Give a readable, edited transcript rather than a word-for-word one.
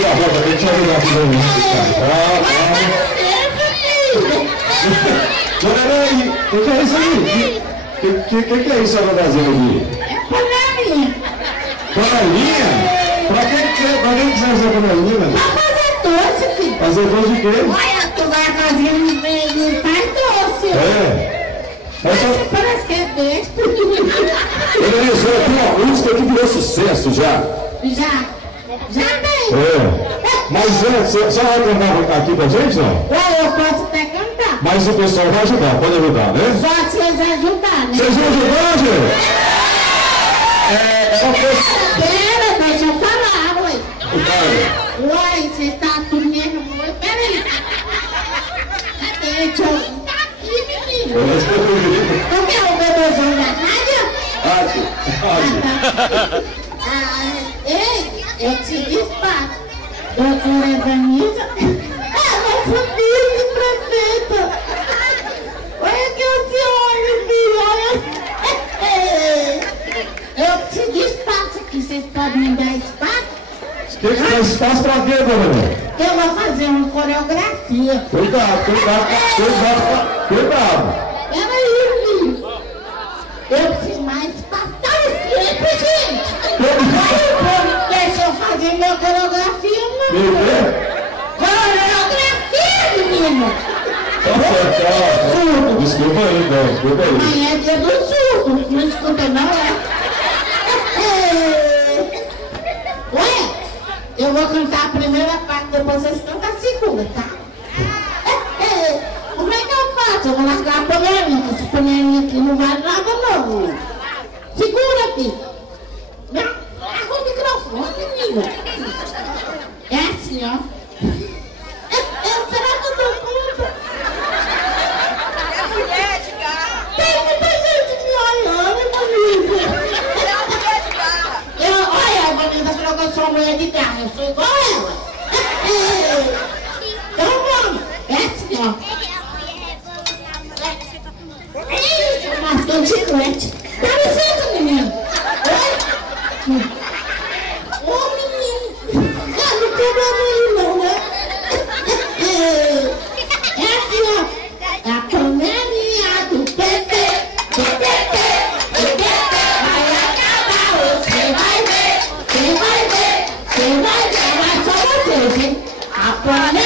da volta, deixa eu ajudar aqui no Dona Nani, o que é isso aí? O que é isso que ela está fazendo aqui? É panelinha. Panelinha? Pra que serve essa panelinha, mano? Pra fazer doce, filho. Fazer doce de quê? Olha, tu vai fazer um faz doce. É. Parece que é besta. Dona Nani, a senhora tem uma música que virou sucesso já. Já tem. É. Mas você vai cantar aqui pra gente, não? Eu posso até cantar. Mas o pessoal vai ajudar, pode ajudar, né? Só se vocês ajudarem, né? Vocês vão ajudar, gente? Pera, deixa eu falar, ué. Vai. Uai, você tá tudo mesmo? Peraí. Cadê? Deixa eu... Tá aqui, menino. Como é o bebezão da rádio? Ei, eu te despacho. Doutora Danisa. Ela foi vice-prefeita. Olha que eu te olho, filha. Eu te despacho aqui. Vocês podem me dar espaço? O que dá espaço pra quê, dona Nani? Eu vou fazer uma coreografia. Cuidado. Peraí, filho. Eu preciso mais espaço. Dá licença, gente. Deixa eu fazer minha coreografia, não. Coreografia, menino. Desculpa aí, não. Amanhã é dia do surdo. Não escuta, não, é? Ué, eu vou cantar a primeira parte, depois vocês cantam a segunda, tá? Como é que eu faço? Eu vou largar a panelinha. Essa panelinha aqui não vale nada, não. Segura aqui. Arruma o microfone, menino. É assim, ó. Será que eu dou conta? É mulher de garra. Tem muita gente me olhando, amigo. É uma mulher de garra. Olha, a Vanessa falou que eu sou mulher de garra. Eu sou igual ela. Então vamos. É assim, ó. Eita, mascou de chiclete. Dá licença, menino. Oi? Ô, menino. Não tem problema aí, não, né? É assim, ó. É a panelinha do PT. Vai acabar, você vai ver. Vai só vocês, hein? A panelinha.